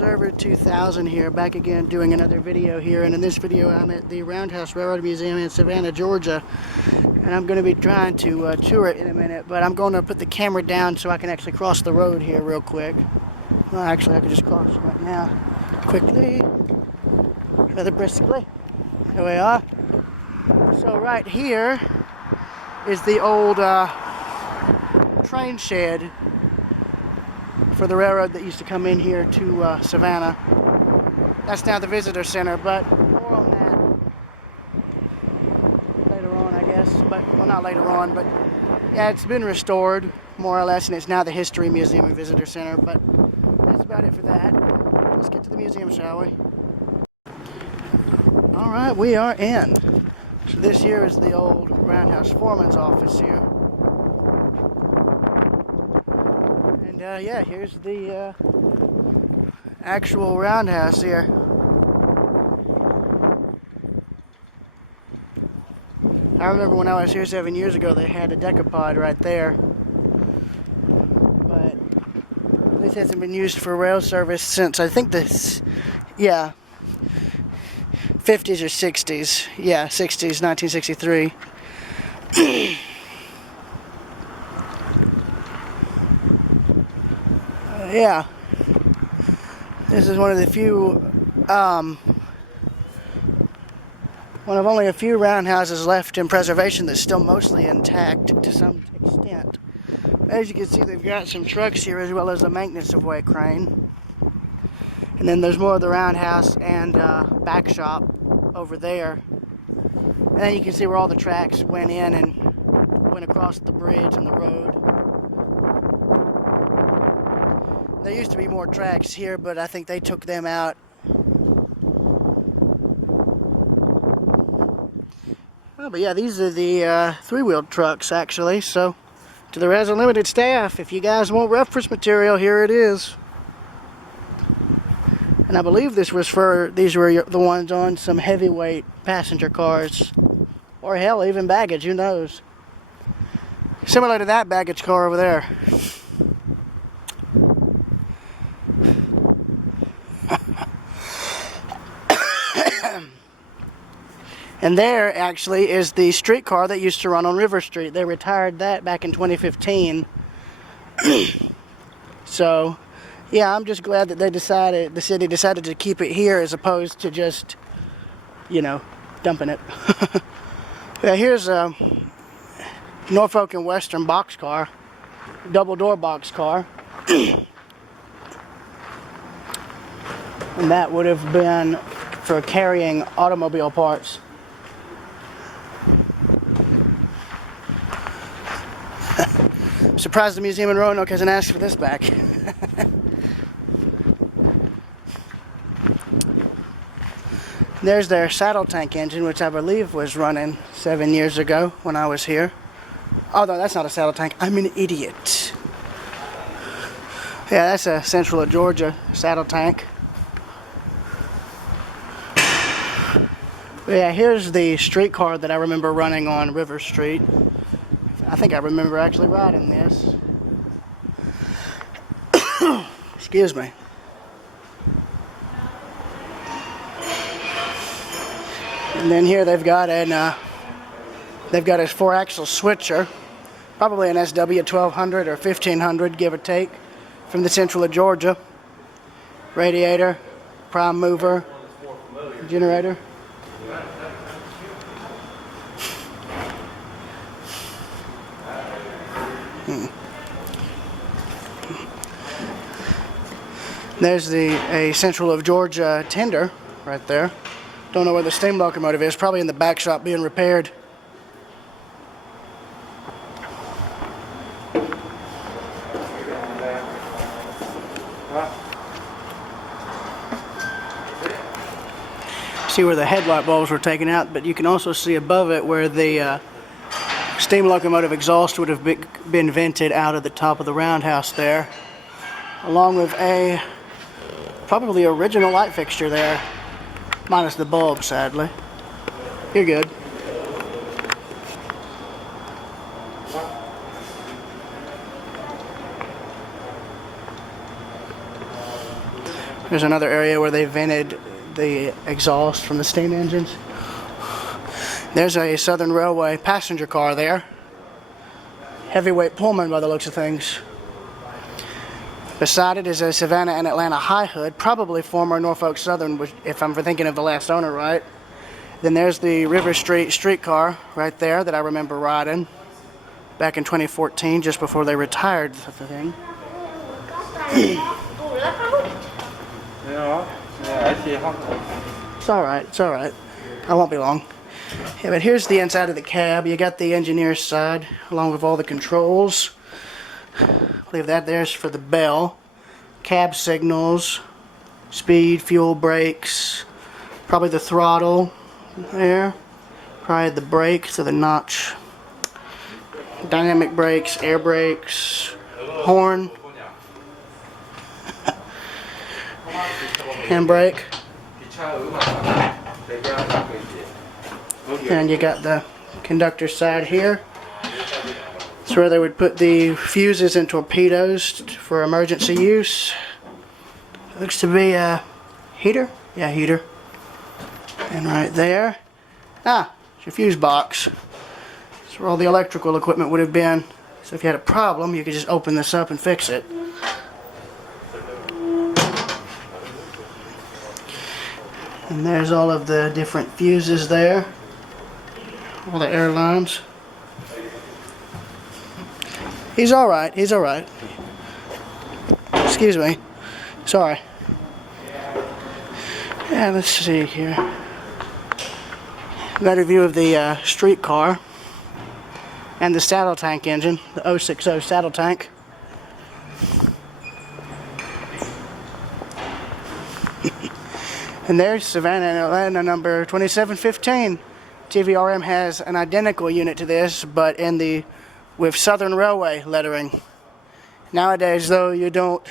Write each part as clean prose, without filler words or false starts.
Observer 2000 here, back again doing another video here, and in this video I'm at the Roundhouse Railroad Museum in Savannah, Georgia, and I'm going to be trying to tour it in a minute, but I'm going to put the camera down so I can actually cross the road here real quick. Well, actually I can just cross right now, quickly, rather briskly. Here we are. So right here is the old train shed for the railroad that used to come in here to Savannah. That's now the visitor center, but more on that later on, I guess. But, well, not later on, but yeah, it's been restored more or less, and it's now the History Museum and Visitor Center. But that's about it for that. Let's get to the museum, shall we? All right, we are in. So this here is the old Roundhouse foreman's office here. Yeah, here's the actual roundhouse here. I remember when I was here 7 years ago, they had a decapod right there. But this hasn't been used for rail service since, I think this, yeah, 50s or 60s. Yeah, 60s, 1963. Yeah, this is one of the few, one of only a few roundhouses left in preservation that's still mostly intact to some extent. As you can see, they've got some trucks here as well as a maintenance of way crane. And then there's more of the roundhouse and back shop over there. And then you can see where all the tracks went in and went across the bridge and the road. There used to be more tracks here, but I think they took them out. Oh, but yeah, these are the three-wheeled trucks, actually. So, to the Res Unlimited staff, if you guys want reference material, here it is. And I believe these were the ones on some heavyweight passenger cars. Or hell, even baggage, who knows. Similar to that baggage car over there. And there, actually, is the streetcar that used to run on River Street. They retired that back in 2015. So, yeah, I'm just glad that the city decided to keep it here as opposed to just, you know, dumping it. Yeah, here's a Norfolk and Western boxcar, double-door boxcar. And that would have been for carrying automobile parts. Surprised the museum in Roanoke hasn't asked for this back. There's their saddle tank engine, which I believe was running 7 years ago when I was here. Oh, no, that's not a saddle tank. I'm an idiot. Yeah, that's a Central of Georgia saddle tank. Yeah, here's the streetcar that I remember running on River Street. I think I remember actually riding this. Excuse me. And then here they've got a 4-axle switcher, probably an SW 1200 or 1500, give or take, from the Central of Georgia. Radiator, prime mover, generator. There's a Central of Georgia tender right there. Don't know where the steam locomotive is. Probably in the back shop being repaired. See where the headlight bulbs were taken out, but you can also see above it where the steam locomotive exhaust would have been vented out of the top of the roundhouse there, along with a probably original light fixture there, minus the bulb, sadly. You're good. There's another area where they vented the exhaust from the steam engines. There's a Southern Railway passenger car there. Heavyweight Pullman by the looks of things. Beside it is a Savannah and Atlanta high hood, probably former Norfolk Southern, if I'm thinking of the last owner right. Then there's the River Street streetcar right there that I remember riding back in 2014, just before they retired the thing. It's alright, it's alright. I won't be long. Yeah, but here's the inside of the cab. You got the engineer's side, along with all the controls. I believe that there's for the bell. Cab signals, speed, fuel, brakes, probably the throttle there, probably the brakes or the notch, dynamic brakes, air brakes, horn, handbrake, and you got the conductor's side here. It's where they would put the fuses and torpedoes for emergency use. Looks to be a heater. Yeah, heater. And right there, it's your fuse box. That's where all the electrical equipment would have been. So if you had a problem, you could just open this up and fix it. And there's all of the different fuses there. All the air lines. He's alright, he's alright. Excuse me. Sorry. Yeah, let's see here. Better view of the streetcar and the saddle tank engine, the 060 saddle tank. And there's Savannah and Atlanta number 2715. TVRM has an identical unit to this, but with Southern Railway lettering. Nowadays, though, you don't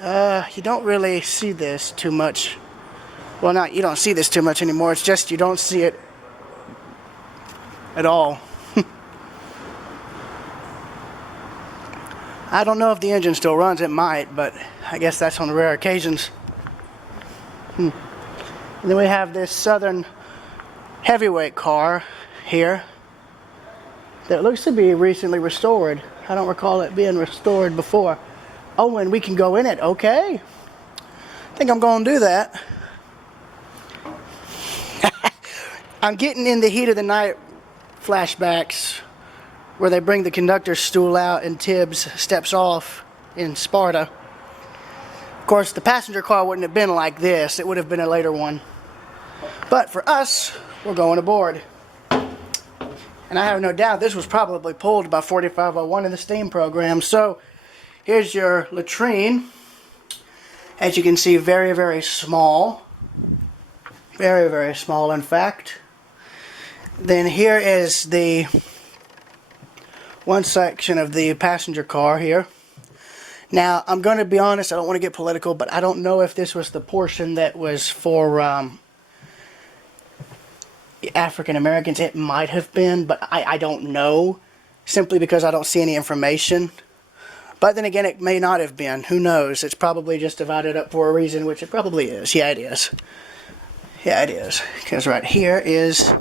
really see this too much. Well, you don't see this too much anymore. It's just you don't see it at all. I don't know if the engine still runs. It might, but I guess that's on rare occasions. And then we have this Southern heavyweight car here that looks to be recently restored. I don't recall it being restored before. Oh, and we can go in it. Okay. I think I'm going to do that. I'm getting in the heat of the night flashbacks where they bring the conductor's stool out and Tibbs steps off in Sparta. Of course, the passenger car wouldn't have been like this. It would have been a later one. But for us, we're going aboard. And I have no doubt this was probably pulled by 4501 in the steam program. So here's your latrine. As you can see, very, very small. Very, very small, in fact. Then here is the one section of the passenger car here. Now, I'm going to be honest, I don't want to get political, but I don't know if this was the portion that was for African Americans. It might have been, but I don't know, simply because I don't see any information. But then again, it may not have been. Who knows? It's probably just divided up for a reason, which it probably is. Yeah, it is. Yeah, it is. Because right here is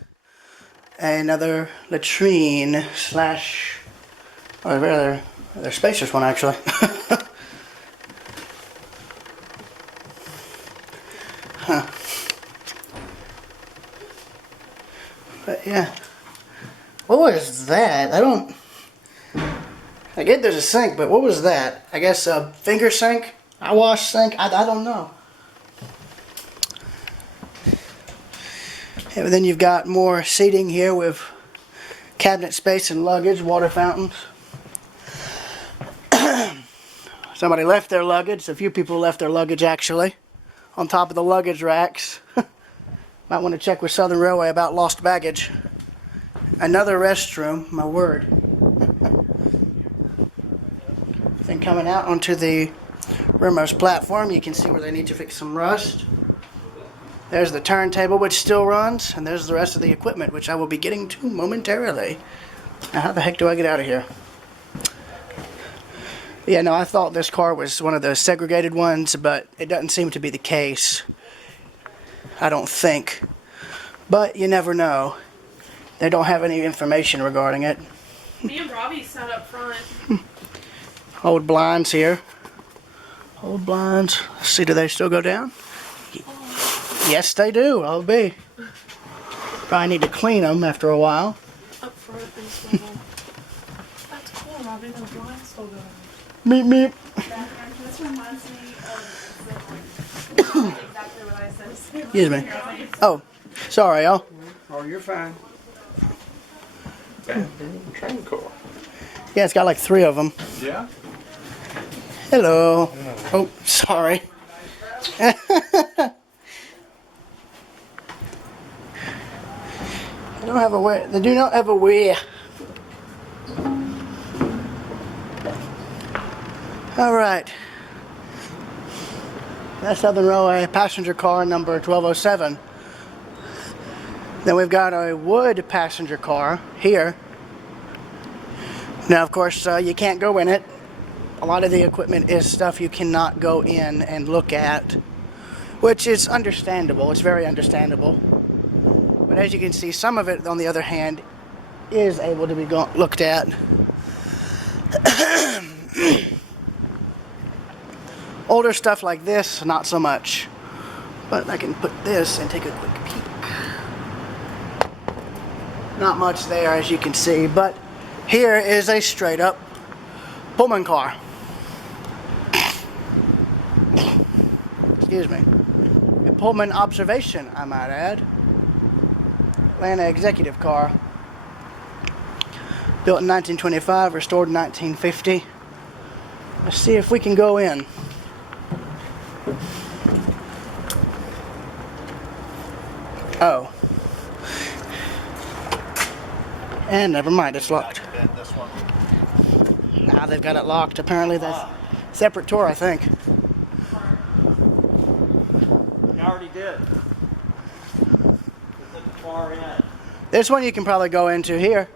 another latrine slash, or rather spacious one, actually. Huh. But yeah, what was that? I get there's a sink, but what was that? I guess a finger sink? Eye wash sink? I don't know. Yeah, but then you've got more seating here with cabinet space and luggage, water fountains. Somebody left their luggage. A few people left their luggage, actually, on top of the luggage racks. Might want to check with Southern Railway about lost baggage. Another restroom, my word. Then coming out onto the rearmost platform, you can see where they need to fix some rust. There's the turntable, which still runs, and there's the rest of the equipment, which I will be getting to momentarily. Now, how the heck do I get out of here? Yeah, no, I thought this car was one of those segregated ones, but it doesn't seem to be the case. I don't think. But you never know. They don't have any information regarding it. Me and Robbie sat up front. Old blinds here. Old blinds. Let's see, do they still go down? Yes, they do. I'll be. Probably need to clean them after a while. Up front and swivel. That's cool, Robbie. No blinds still going. Meep, meep. This reminds me of exactly what I said. Excuse me. Oh, sorry, y'all. Oh, you're fine. Train car. Yeah, it's got like 3 of them. Yeah? Hello. Oh, sorry. They don't have a way. They do not have a way. All right. That's Southern Railway passenger car number 1207. Then we've got a wood passenger car here. Now, of course, you can't go in it. A lot of the equipment is stuff you cannot go in and look at, which is understandable. It's very understandable. But as you can see, some of it, on the other hand, is able to be looked at. Older stuff like this, not so much. But I can put this and take a quick peek. Not much there, as you can see, but here is a straight up Pullman car. Excuse me. A Pullman observation, I might add. Atlanta executive car. Built in 1925, restored in 1950. Let's see if we can go in. Oh. And never mind, it's locked. Nah, they've got it locked. Apparently that's separate tour, I think. You already did. It's at the far end. This one you can probably go into here.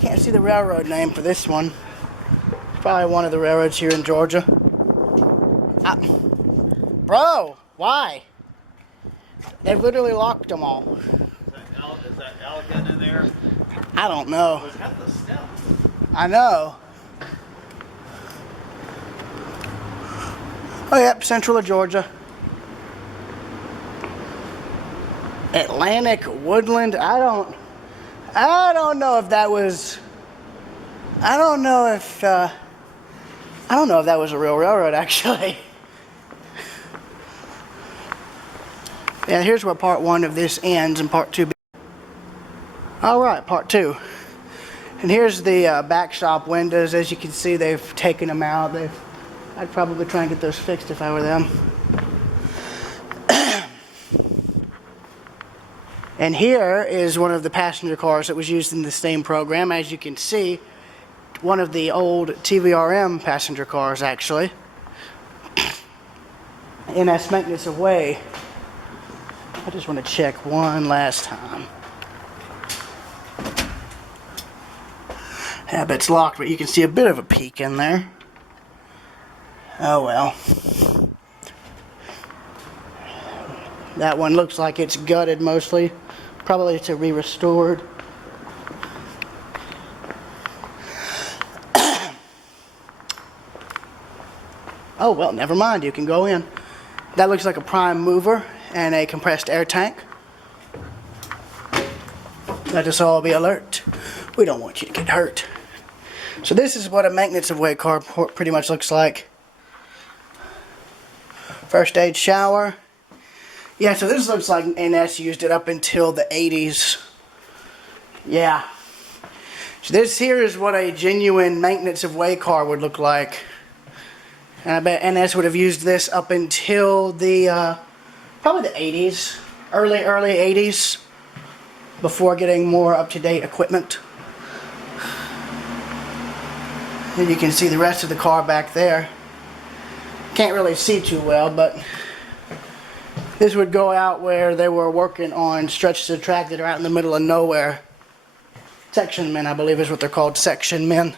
Can't see the railroad name for this one. It's probably one of the railroads here in Georgia. Bro, why? They've literally locked them all. Is that elegant in there? I don't know. It's got the step. I know. Oh, yep, Central of Georgia. Atlantic Woodland. I don't know if that was. I don't know if that was a real railroad, actually. Yeah, here's where part 1 of this ends and part 2. All right, part 2. And here's the back shop windows. As you can see, they've taken them out. I'd probably try and get those fixed if I were them. And here is one of the passenger cars that was used in the same program. As you can see, one of the old TVRM passenger cars, actually. NS Maintenance of Way. I just want to check one last time. Yeah, but it's locked, but you can see a bit of a peek in there. Oh well. That one looks like it's gutted mostly. Probably to be restored. Oh well, never mind, you can go in. That looks like a prime mover and a compressed air tank. Let us all be alert. We don't want you to get hurt. So this is what a maintenance of way car pretty much looks like. First aid shower. Yeah, so this looks like NS used it up until the 80s. Yeah. So this here is what a genuine maintenance of way car would look like. And I bet NS would have used this up until the, probably the 80s. Early 80s. Before getting more up-to-date equipment. And you can see the rest of the car back there. Can't really see too well, but this would go out where they were working on stretches of track that are out in the middle of nowhere. Section men, I believe is what they're called, section men.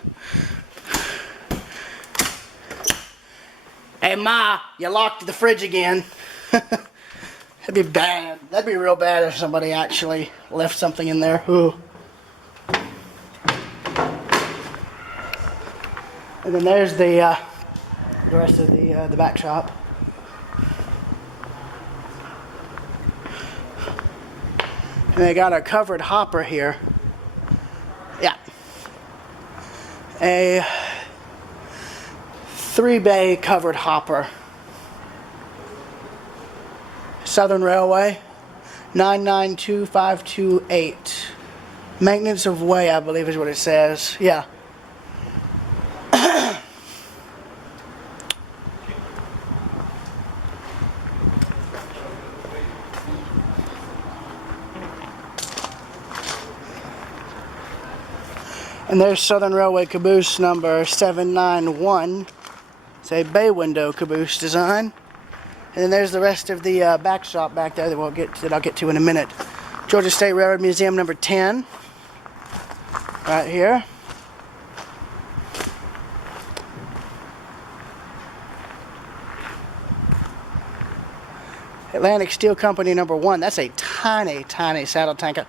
Hey, Ma, you locked the fridge again. That'd be bad. That'd be real bad if somebody actually left something in there. Ooh. And then there's the rest of the back shop. And they got a covered hopper here. Yeah. A 3-bay covered hopper. Southern Railway, 992528. Maintenance of way, I believe is what it says. Yeah. And there's Southern Railway caboose number 791. It's a bay window caboose design. And then there's the rest of the back shop back there that I'll get to in a minute. Georgia State Railroad Museum number 10, right here. Atlantic Steel Company number 1. That's a tiny, tiny saddle tanker.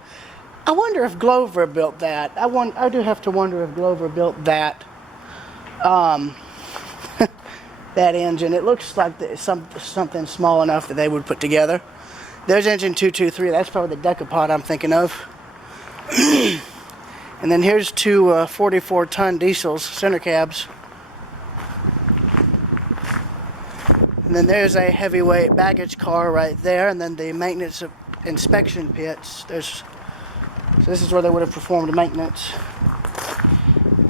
I wonder if Glover built that. I do have to wonder if Glover built that. That engine. It looks like something small enough that they would put together. There's engine 223. That's probably the decapod I'm thinking of. And then here's two 44-ton diesels, center cabs. And then there's a heavyweight baggage car right there. And then the maintenance of inspection pits. So this is where they would have performed maintenance.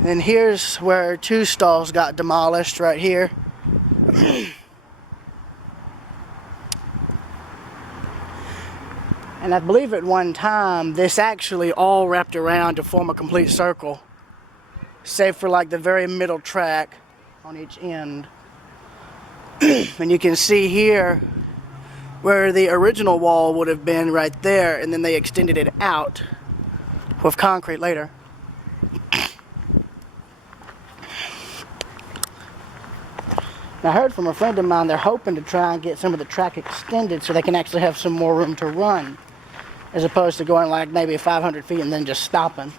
And here's where 2 stalls got demolished right here. And I believe at one time this actually all wrapped around to form a complete circle, save for like the very middle track on each end. And you can see here where the original wall would have been right there, and then they extended it out with concrete later. Now, I heard from a friend of mine they're hoping to try and get some of the track extended so they can actually have some more room to run, as opposed to going like maybe 500 feet and then just stopping.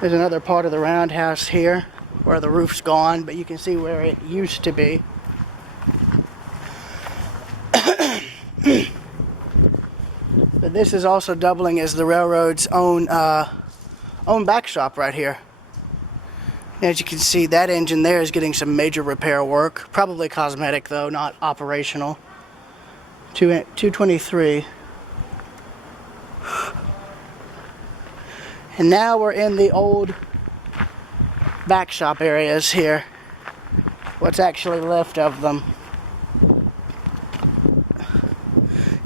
There's another part of the roundhouse here where the roof's gone, but you can see where it used to be. But this is also doubling as the railroad's own back shop right here. As you can see, that engine there is getting some major repair work. Probably cosmetic though, not operational. 223. And now we're in the old back shop areas here. What's actually left of them.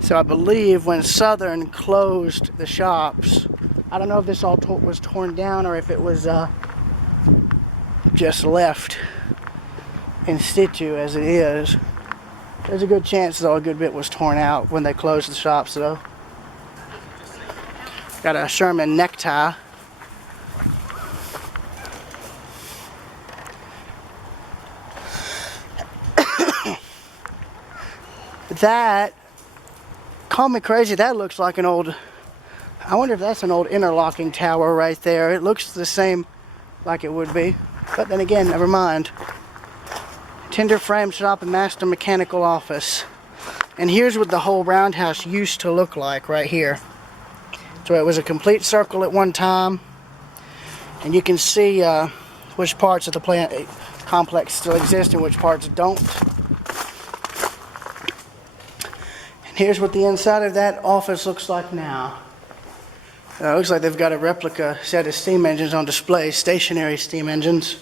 So I believe when Southern closed the shops, I don't know if this all was torn down or if it was just left in situ as it is. There's a good chance though a good bit was torn out when they closed the shops though. Got a Sherman necktie. That, call me crazy, that looks like an old, I wonder if that's an old interlocking tower right there. It looks the same like it would be, but then again, never mind. Tender frame shop and master mechanical office. And here's what the whole roundhouse used to look like right here. So it was a complete circle at one time, and you can see which parts of the plant complex still exist and which parts don't. Here's what the inside of that office looks like now. It looks like they've got a replica set of steam engines on display, stationary steam engines.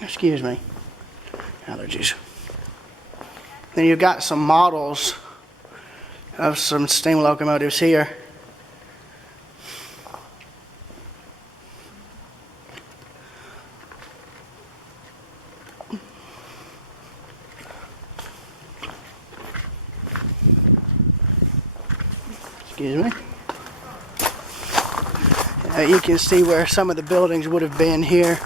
Excuse me. Allergies. Then you've got some models of some steam locomotives here. Excuse me. You can see where some of the buildings would have been here.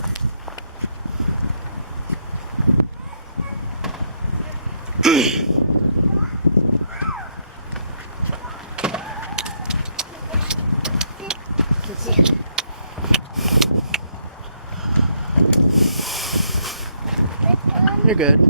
You're good.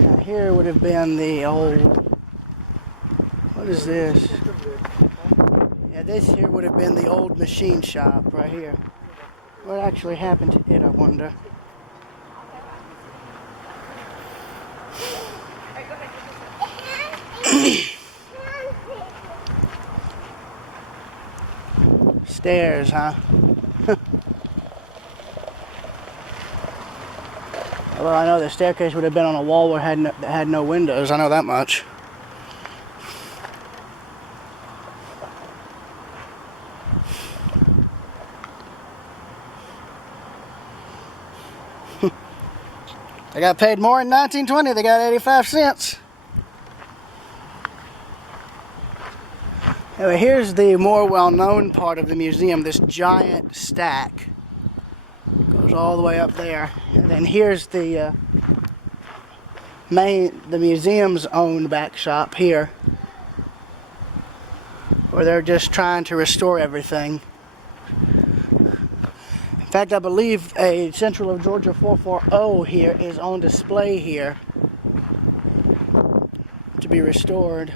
Now here would have been the old, what is this? Yeah, this here would have been the old machine shop right here. What actually happened to it, I wonder? Stairs, huh? Well, I know the staircase would have been on a wall where it had no windows. I know that much. They got paid more in 1920. They got 85 cents. Anyway, here's the more well-known part of the museum, this giant stack. Goes all the way up there. And then here's the museum's own back shop here, where they're just trying to restore everything. In fact, I believe a Central of Georgia 440 here is on display here to be restored.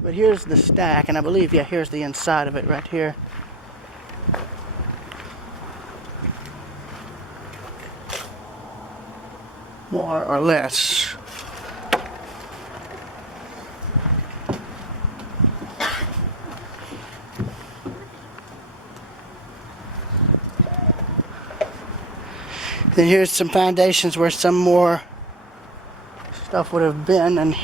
But here's the stack, and I believe, yeah, here's the inside of it right here. More or less. Then here's some foundations where some more stuff would have been, and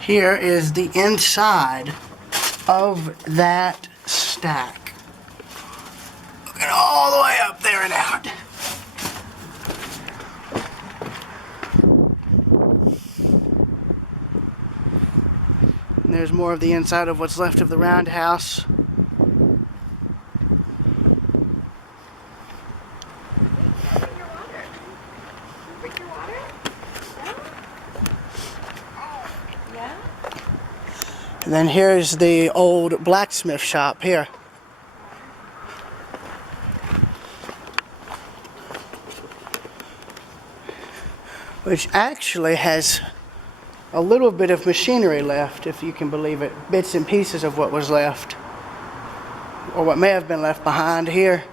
here is the inside of that stack. Looking all the way up there and out. And there's more of the inside of what's left of the Roundhouse. And then here's the old Blacksmith shop here. Which actually has a little bit of machinery left, if you can believe it. Bits and pieces of what was left. Or what may have been left behind here.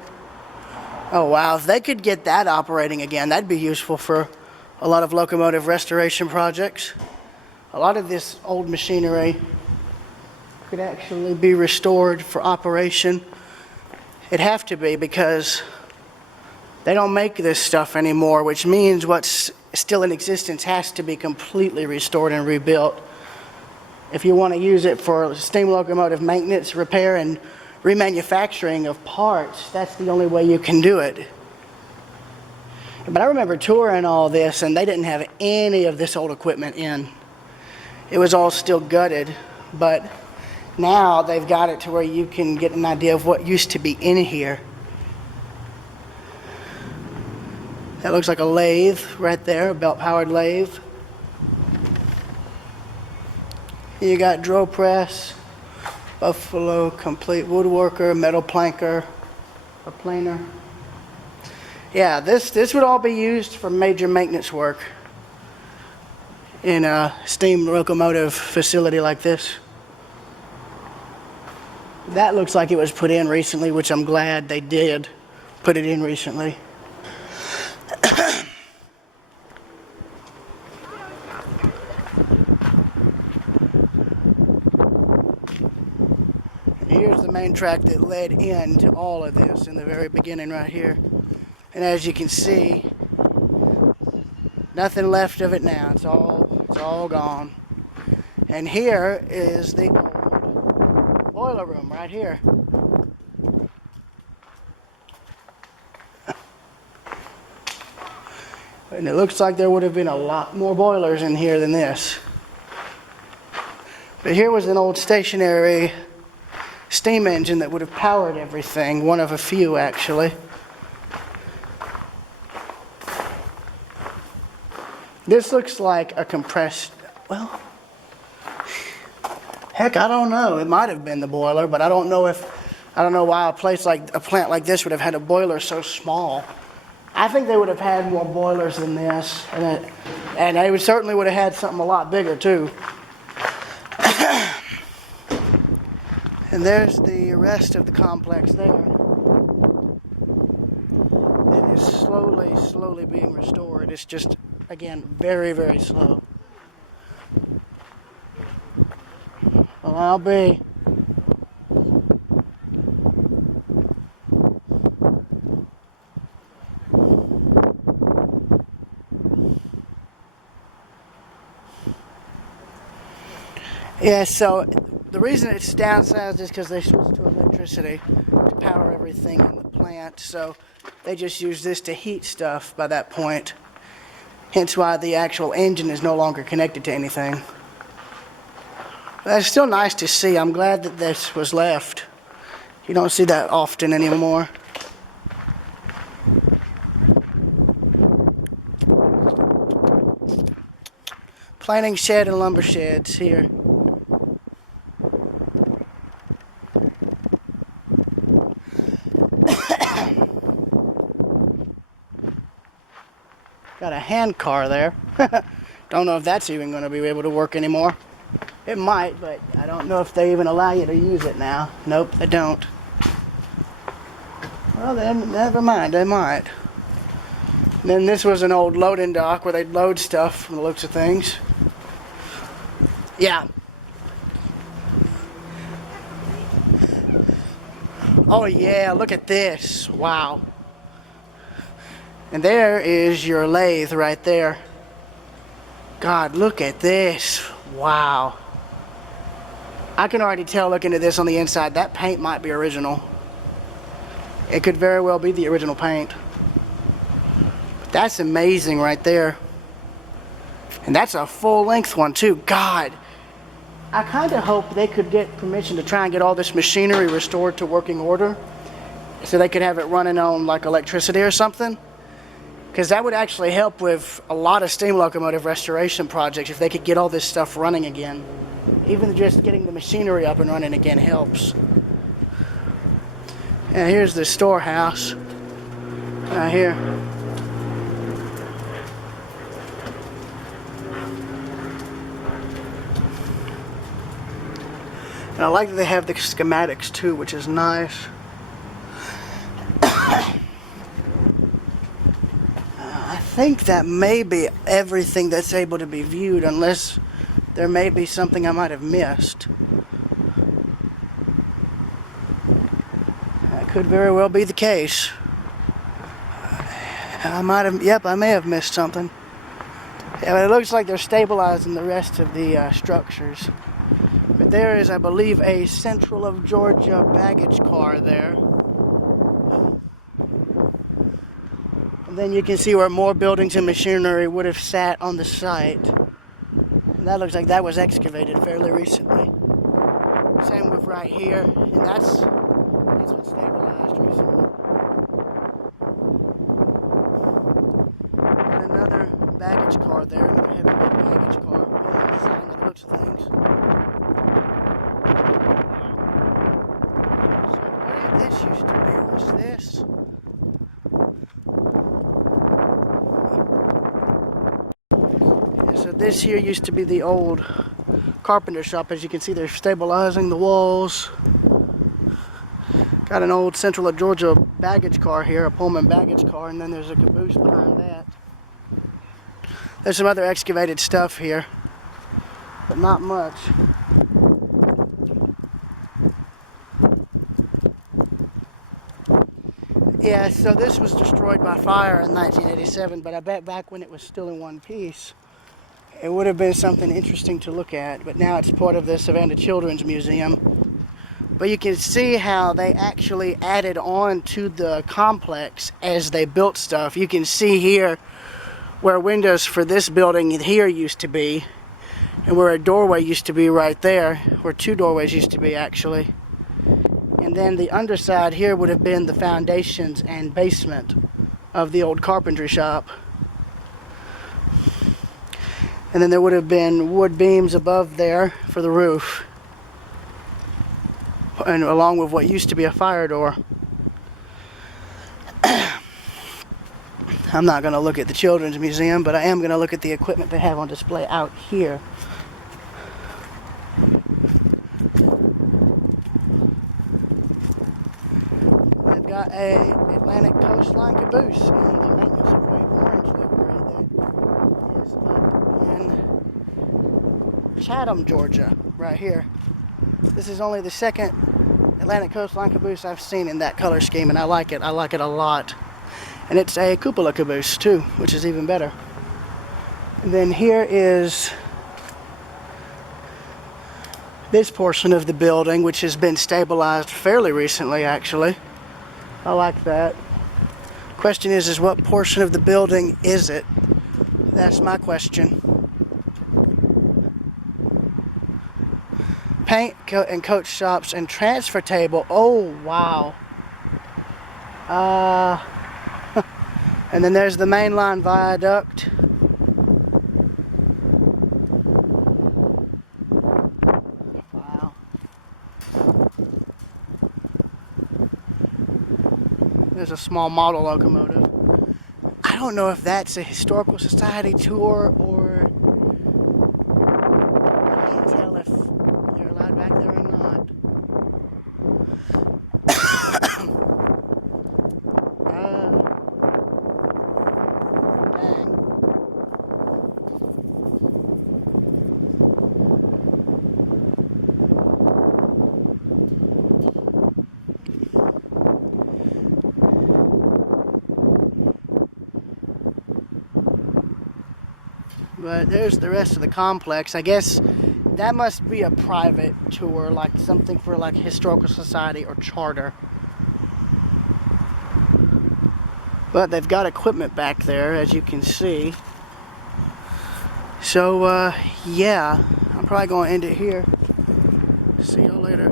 Oh wow, if they could get that operating again, that'd be useful for a lot of locomotive restoration projects. A lot of this old machinery could actually be restored for operation. It'd have to be, because they don't make this stuff anymore, which means what's still in existence has to be completely restored and rebuilt. If you want to use it for steam locomotive maintenance, repair, and remanufacturing of parts, that's the only way you can do it. But I remember touring all this, and they didn't have any of this old equipment in. It was all still gutted, but now they've got it to where you can get an idea of what used to be in here. That looks like a lathe right there, a belt-powered lathe. You got drill press, Buffalo complete woodworker, metal planker, or planer. Yeah, this would all be used for major maintenance work in a steam locomotive facility like this. That looks like it was put in recently, which I'm glad they did put it in recently. Here's the main track that led into all of this in the very beginning right here. And as you can see, Nothing left of it now. It's all gone. And here is the old boiler room right here. And it looks like there would have been a lot more boilers in here than this. But here was an old stationary steam engine that would have powered everything, one of a few actually. This looks like a compressed, well, heck, I don't know. It might have been the boiler, but I don't know why a plant like this would have had a boiler so small. I think they would have had more boilers than this, and they certainly would have had something a lot bigger too. And there's the rest of the complex there. It is slowly being restored. It's just, again, very, very slow. Well, I'll be. Yeah, so the reason it's downsized is because they switched to electricity to power everything in the plant. So they just use this to heat stuff by that point. Hence why the actual engine is no longer connected to anything. But it's still nice to see. I'm glad that this was left. You don't see that often anymore. Planing shed and lumber sheds here. Got a hand car there. Don't know if that's even going to be able to work anymore. It might, but I don't know if they even allow you to use it now. Nope, they don't. Well, then, never mind, they might. And then this was an old loading dock where they'd load stuff from the looks of things. Yeah. Oh yeah, look at this. Wow. And there is your lathe right there. God, look at this. Wow. I can already tell looking at this on the inside, that paint might be original. It could very well be the original paint. But that's amazing right there. And that's a full-length one too. God. I kind of hope they could get permission to try and get all this machinery restored to working order so they could have it running on like electricity or something. Because that would actually help with a lot of steam locomotive restoration projects if they could get all this stuff running again. Even just getting the machinery up and running again helps. And here's the storehouse right here. And I like that they have the schematics too, which is nice. I think that may be everything that's able to be viewed, unless there may be something I might have missed. That could very well be the case. I may have missed something. Yeah, but it looks like they're stabilizing the rest of the structures. But there is, I believe, a Central of Georgia baggage car there. And then you can see where more buildings and machinery would have sat on the site. And that looks like that was excavated fairly recently. Same with right here. And that's been stabilized recently. And another baggage car there, another heavyweight baggage car. Roman design that looks of things. So what did this used to be? What's this? So this here used to be the old Carpenter Shop. As you can see, they're stabilizing the walls. Got an old Central of Georgia baggage car here, a Pullman baggage car, and then there's a Caboose behind that. There's some other excavated stuff here, but not much. Yeah, so this was destroyed by fire in 1987, but I bet back when it was still in one piece, it would have been something interesting to look at. But now it's part of the Savannah Children's Museum. But you can see how they actually added on to the complex as they built stuff. You can see here where windows for this building here used to be, and where a doorway used to be right there, where two doorways used to be actually. And then the underside here would have been the foundations and basement of the old carpentry shop. And then there would have been wood beams above there for the roof, and along with what used to be a fire door. I'm not going to look at the Children's Museum, but I am going to look at the equipment they have on display out here. They've got a Atlantic Coastline Caboose in the maintenance of Great Orange livery that is up in Chatham, Georgia, right here. This is only the second Atlantic Coastline Caboose I've seen in that color scheme, and I like it. I like it a lot. And it's a cupola caboose too, which is even better. And then here is this portion of the building, which has been stabilized fairly recently, actually. I like that. Question is what portion of the building is it? That's my question. Paint and coat shops and transfer table. Oh, wow. And then there's the mainline viaduct. Wow. There's a small model locomotive. I don't know if that's a historical society tour or I can't tell if they're allowed back there or not. Dang. But there's the rest of the complex. I guess that must be a private tour, like something for like historical society or charter. But they've got equipment back there, as you can see. So yeah, I'm probably going to end it here. See y'all later.